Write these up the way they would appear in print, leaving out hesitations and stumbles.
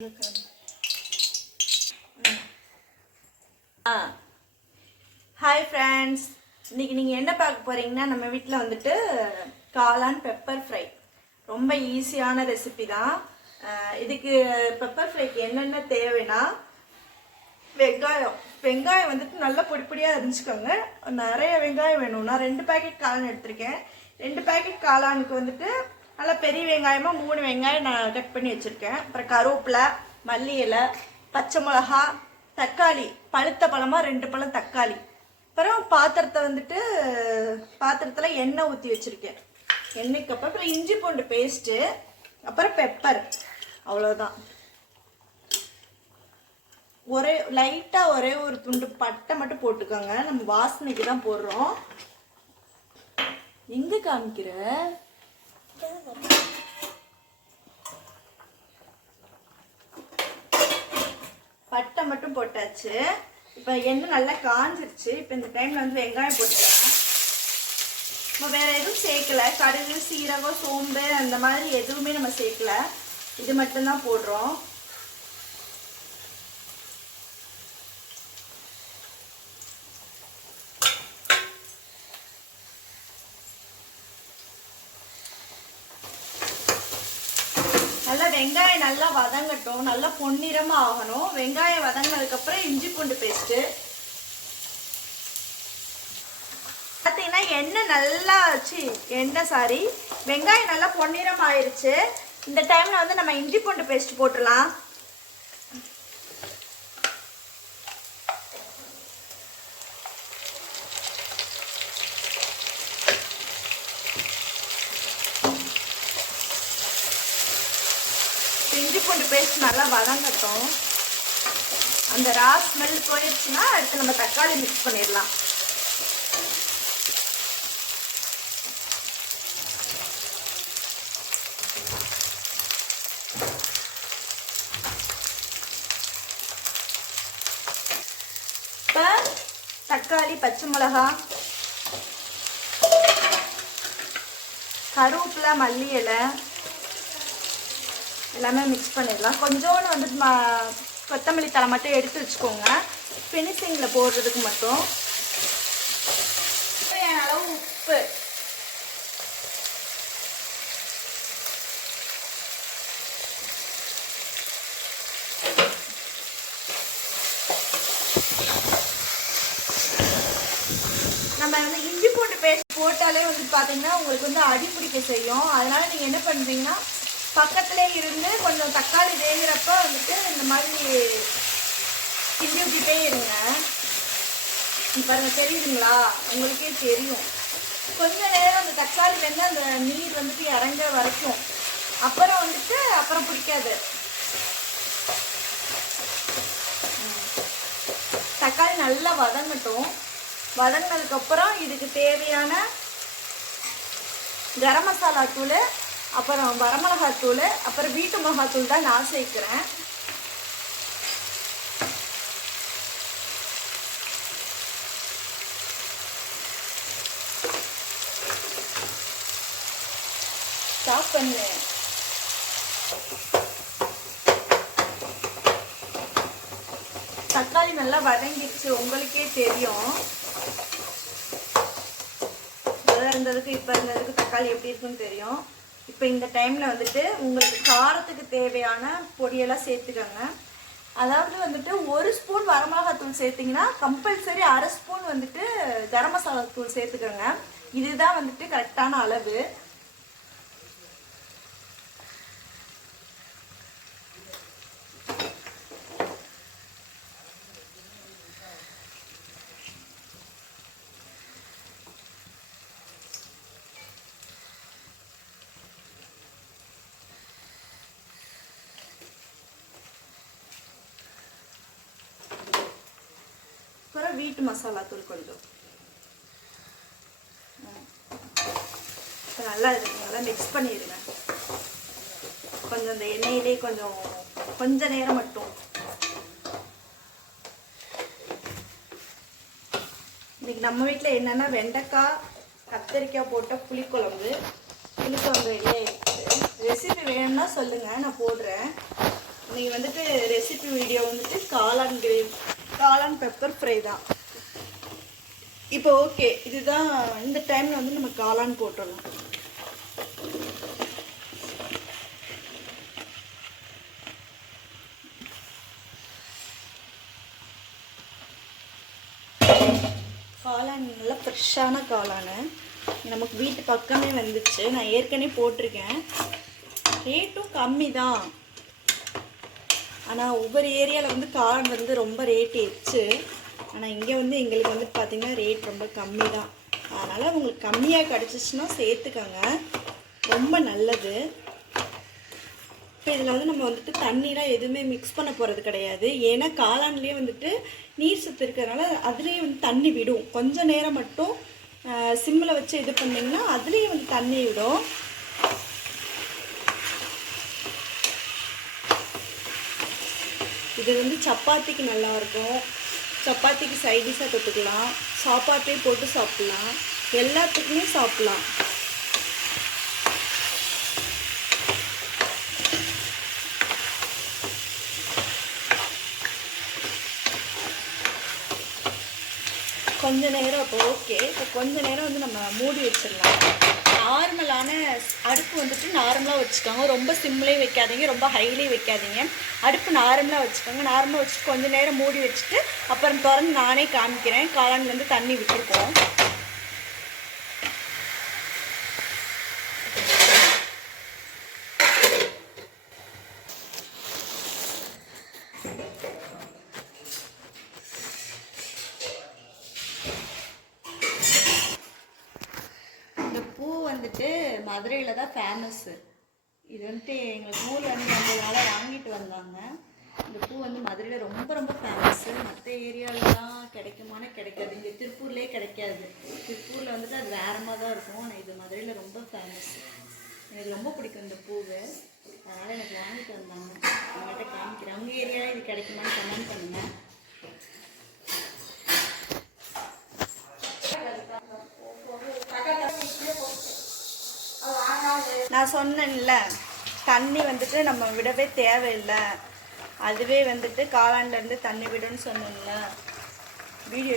Hi friends, இன்னைக்கு நீங்கள் என்ன பார்க்க போகிறீங்கன்னா நம்ம வீட்டில் வந்துட்டு காளான் பெப்பர் ஃப்ரை. ரொம்ப ஈஸியான ரெசிபி தான். இதுக்கு பெப்பர் ஃப்ரைக்கு என்னென்ன தேவைன்னா, வெங்காயம் வந்துட்டு நல்லா பொடிப்பொடியாக அரிஞ்சுக்கோங்க. நிறைய வெங்காயம் வேணும். நான் 2 பேக்கெட் காளான் எடுத்திருக்கேன். 2 பேக்கெட் காளானுக்கு வந்துட்டு நல்லா பெரிய வெங்காயமாக 3 வெங்காயம் நான் கட் பண்ணி வச்சுருக்கேன். அப்புறம் கருவேப்பிலை, மல்லி இலை, பச்சை மிளகா, தக்காளி, பழுத்த பழமாக 2 பழம் தக்காளி. அப்புறம் பாத்திரத்தில் எண்ணெய் ஊற்றி வச்சுருக்கேன். எண்ணெய்க்கு அப்புறம் இஞ்சி பூண்டு பேஸ்ட்டு, அப்புறம் பெப்பர். அவ்வளோதான். லைட்டாக ஒரே ஒரு துண்டு பட்டை மட்டும் போட்டுக்கோங்க. நம்ம வாசனைக்கு தான் போடுறோம். எங்கே காமிக்கிற? பட்டை மட்டும் போட்டாச்சு. இப்போ எண்ணெய் நல்லா காஞ்சிருச்சு. இப்போ இந்த டைமில் வந்து வெங்காயம் போட்டுக்கலாம். நம்ம வேறு எதுவும் சேர்க்கல. கடுகு, சீரகம், சோம்பு அந்த மாதிரி எதுவுமே நம்ம சேர்க்கல. இது மட்டும்தான் போடுறோம். நல்லா வெங்காயம் நல்லா வதங்கட்டும். நல்லா பொன்னிறமாக ஆகணும். வெங்காயம் வதங்கினதுக்கப்புறம் இஞ்சி பூண்டு பேஸ்ட்டு பார்த்தீங்கன்னா வெங்காயம் நல்லா பொன்னிறம் ஆயிடுச்சு. இந்த டைமில் வந்து நம்ம இஞ்சி பூண்டு பேஸ்ட் போட்டுடலாம். இஞ்சி பூண்டு பேஸ்ட் நல்லா வதங்கட்டும். அந்த ரா ஸ்மெல் போயிடுச்சுன்னா அடுத்து நம்ம தக்காளி மிக்ஸ் பண்ணிடலாம். இப்போ தக்காளி, பச்சை மிளகா, கருவேப்பிலை, மல்லி இலை எல்லாமே மிக்ஸ் பண்ணிடலாம். கொஞ்சோண்டு வந்துட்டு கொத்தமல்லி தழை மட்டும் எடுத்து வச்சுக்கோங்க, ஃபினிஷிங்கில் போடுறதுக்கு மட்டும். அளவு உப்பு, நம்ம வந்து இஞ்சி பூண்டு பேஸ்ட் போட்டாலே வந்து பார்த்தீங்கன்னா உங்களுக்கு வந்து அடி பிடிக்க செய்யும். அதனால நீங்கள் என்ன பண்ணுறீங்கன்னா, பக்கத்திலே இருந்து கொஞ்சம் தக்காளி வேகிறப்ப வந்துட்டு இந்த மாதிரி கிண்டி விட்டுட்டே இருங்க. பாருங்க, தெரியுதுங்களா? உங்களுக்கே தெரியும். கொஞ்ச நேரம் அந்த தக்காளிலேருந்து அந்த நீர் வந்துட்டு இறங்க வரைக்கும். அப்புறம் பிடிக்காது. தக்காளி நல்லா வதங்கட்டும். வதங்கினதுக்கப்புறம் இதுக்கு தேவையான கரம் மசாலா தூள், அப்புறம் வரமிளகாத்தூள், அப்புறம் வீட்டு மிளகாத்தூள் தான் நான் சேர்க்குறேன். ஸ்டாப் பண்ணு. தக்காளி நல்லா வதங்கிடுச்சு, உங்களுக்கே தெரியும். இருந்ததுக்கு இப்போ இருந்ததுக்கு தக்காளி எப்படி இருக்குன்னு தெரியும். இப்போ இந்த டைமில் வந்துட்டு உங்களுக்கு காரத்துக்கு தேவையான பொடியெல்லாம் சேர்த்துக்கோங்க. அதாவது வந்துட்டு 1 ஸ்பூன் வரமிளகாத்தூள் சேர்த்திங்கன்னா கம்பல்சரி 1/2 ஸ்பூன் வந்துட்டு கரம் மசாலா தூள் சேர்த்துக்கோங்க. இதுதான் வந்துட்டு கரெக்டான அளவு. அப்புறம் வீட்டு மசாலா தூள் கொஞ்சம். நல்லா மிக்ஸ் பண்ணிடுங்க. கொஞ்சம் இந்த எண்ணெயிலே கொஞ்ச நேரம் மட்டும். இன்னைக்கு நம்ம வீட்டில் என்னென்னா வெண்டைக்காய், கத்திரிக்காய் போட்ட புளிக்குழம்பு. புளிக்குழம்பு ரெடியாக இருக்குது. ரெசிபி வேணும்னா சொல்லுங்கள், நான் போடுறேன். நீங்கள் வந்துட்டு ரெசிபி வீடியோ வந்துட்டு காளான் கிரேவி, காளான் பெப்பர் ஃப்ரை தான். இப்போ ஓகே, இதுதான் இந்த டைமில் வந்து நம்ம காளான் போட்டுடலாம். காளான் நல்லா ஃப்ரெஷ்ஷான காளான் நமக்கு வீட்டு பக்கமே வந்துச்சு. நான் ஏற்கனவே போட்டிருக்கேன். ரேட்டும் கம்மி தான். ஆனால் ஒவ்வொரு ஏரியாவில் வந்து காளான் வந்து ரொம்ப ரேட் ஏறிச்சு. ஆனால் இங்கே வந்து எங்களுக்கு வந்து பார்த்திங்கன்னா ரேட் ரொம்ப கம்மி தான். அதனால் உங்களுக்கு கம்மியாக கிடச்சிச்சின்னா சேர்த்துக்கோங்க, ரொம்ப நல்லது. இப்போ இதில் வந்து நம்ம வந்துட்டு தண்ணிலாம் எதுவுமே மிக்ஸ் பண்ண போகிறது கிடையாது. ஏன்னா காளான்லேயே வந்துட்டு நீர் சத்து இருக்கிறதுனால அதுலேயே வந்து தண்ணி விடும். கொஞ்சம் நேரம் மட்டும் சிம்மில் வச்சு இது பண்ணிங்கன்னா அதுலேயே வந்து தண்ணி விடும். இது வந்து சப்பாத்திக்கு நல்லாயிருக்கும். சப்பாத்திக்கு சைடிஷாக தொட்டுக்கலாம், சாப்பாட்டே போட்டு சாப்பிட்லாம், எல்லாத்துக்குமே சாப்பிட்லாம். கொஞ்ச நேரம் இப்போ ஓகே. இப்போ கொஞ்ச நேரம் வந்து நம்ம மூடி வச்சிடலாம். நார்மலான அடுப்பு வந்துட்டு நார்மலாக வச்சுக்கோங்க. ரொம்ப சிம்லேயே வைக்காதீங்க, ரொம்ப ஹைலேயே வைக்காதீங்க. அடுப்பு நார்மலாக வச்சுக்கோங்க. நார்மலாக வச்சுட்டு கொஞ்சம் நேரம் மூடி வச்சுட்டு அப்புறம் திறந்து நானே காமிக்கிறேன். காளான்லேருந்து தண்ணி விட்டுருக்கோம். வந்துட்டு மதுரையில் தான் ஃபேமஸ்ஸு. இது வந்துட்டு எங்களுக்கு நூல் வந்து வந்ததுனால வாங்கிட்டு வந்தாங்க. இந்த பூ வந்து மதுரையில் ரொம்ப ரொம்ப ஃபேமஸ்ஸு. மற்ற ஏரியாவிலலாம் கிடைக்குமானே கிடைக்காது. இங்கே திருப்பூர்லேயே கிடைக்காது. திருப்பூரில் வந்துட்டு அது வேறமாக தான் இருக்கும். ஆனால் இது மதுரையில் ரொம்ப ஃபேமஸ்ஸு. எனக்கு ரொம்ப பிடிக்கும் இந்த பூவு. அதனால் எனக்கு வாங்கிட்டு வந்தாங்க. அவங்கள்ட்ட காமிக்கிறேன். உங்கள் ஏரியாவில் இது கிடைக்குமான்னு கமெண்ட் பண்ணுங்கள். நான் சொன்னேன்ல, தண்ணி வந்துட்டு நம்ம விடவே தேவையில்லை, அதுவே வந்துட்டு காளான்லேருந்து தண்ணி விடுன்னு சொன்னேன்ல. வீடியோ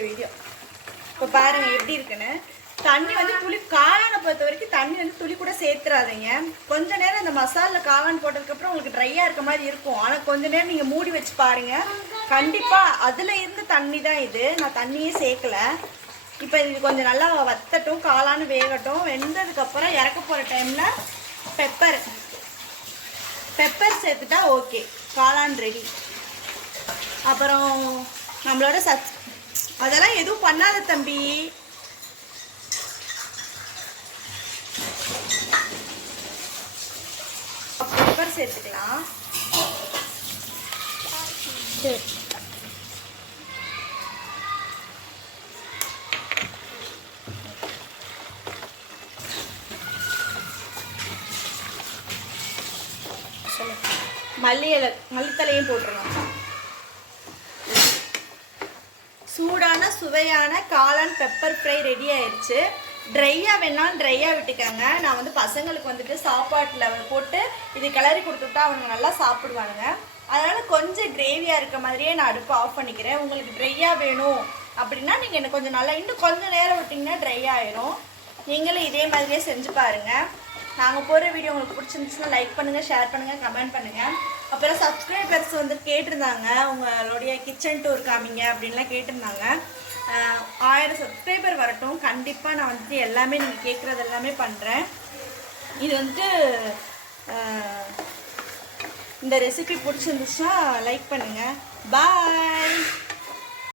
இப்போ பாருங்கள் எப்படி இருக்குன்னு. தண்ணி வந்து துளி, காளானை பொறுத்த வரைக்கும் தண்ணி வந்து துளி கூட சேர்த்துறாதீங்க. கொஞ்ச நேரம் இந்த மசாலில் காளான் போட்டதுக்கப்புறம் உங்களுக்கு ட்ரையாக இருக்க மாதிரி இருக்கும். ஆனால் கொஞ்ச நேரம் நீங்கள் மூடி வச்சு பாருங்கள், கண்டிப்பாக அதில் இருந்து தண்ணி தான் இது. நான் தண்ணியே சேர்க்கலை. இப்போ இது கொஞ்சம் நல்லா வத்தட்டும், காளான் வேகட்டும். வெந்ததுக்கப்புறம் இறக்க போகிற டைமில் பெப்பர் சேர்த்துட்டா ஓகே, காளான் ரெடி. அப்புறம் நம்மளோட அதெல்லாம் எதுவும் பண்ணாத தம்பி. பெப்பர் சேர்த்துக்கலாம். சரி, மல்லித்தலையும் போட்டுருலாம். சூடான சுவையான காளான் பெப்பர் ஃப்ரை ரெடி ஆயிடுச்சு. ட்ரையாக வேணாலும் ட்ரையாக விட்டுக்கோங்க. நான் வந்து பசங்களுக்கு வந்துட்டு சாப்பாட்டில் போட்டு இது கிளறி கொடுத்துட்டா அவங்க நல்லா சாப்பிடுவாங்க. அதனால் கொஞ்சம் கிரேவியாக இருக்க மாதிரியே நான் அடுப்பு ஆஃப் பண்ணிக்கிறேன். உங்களுக்கு ட்ரையாக வேணும் அப்படின்னா நீங்கள் எனக்கு கொஞ்சம் நல்லா இன்னும் கொஞ்சம் நேரம் விட்டிங்கன்னா ட்ரை ஆயிரும். நீங்களும் இதே மாதிரியே செஞ்சு பாருங்கள். நாங்கள் போடுற வீடியோ உங்களுக்கு பிடிச்சிருந்துச்சுன்னா லைக் பண்ணுங்கள், ஷேர் பண்ணுங்கள், கமெண்ட் பண்ணுங்கள். அப்புறம் சப்ஸ்கிரைபர்ஸ் வந்து கேட்டிருந்தாங்க, உங்களுடைய கிச்சன் டூர் காமிங்க அப்படின்லாம் கேட்டிருந்தாங்க. 1000 சப்ஸ்கிரைபர் வரட்டும், கண்டிப்பாக நான் வந்துட்டு எல்லாமே நீங்கள் கேட்குறது எல்லாமே பண்ணுறேன். இது வந்துட்டு இந்த ரெசிபி பிடிச்சிருந்துச்சுன்னா லைக் பண்ணுங்கள். பாய்.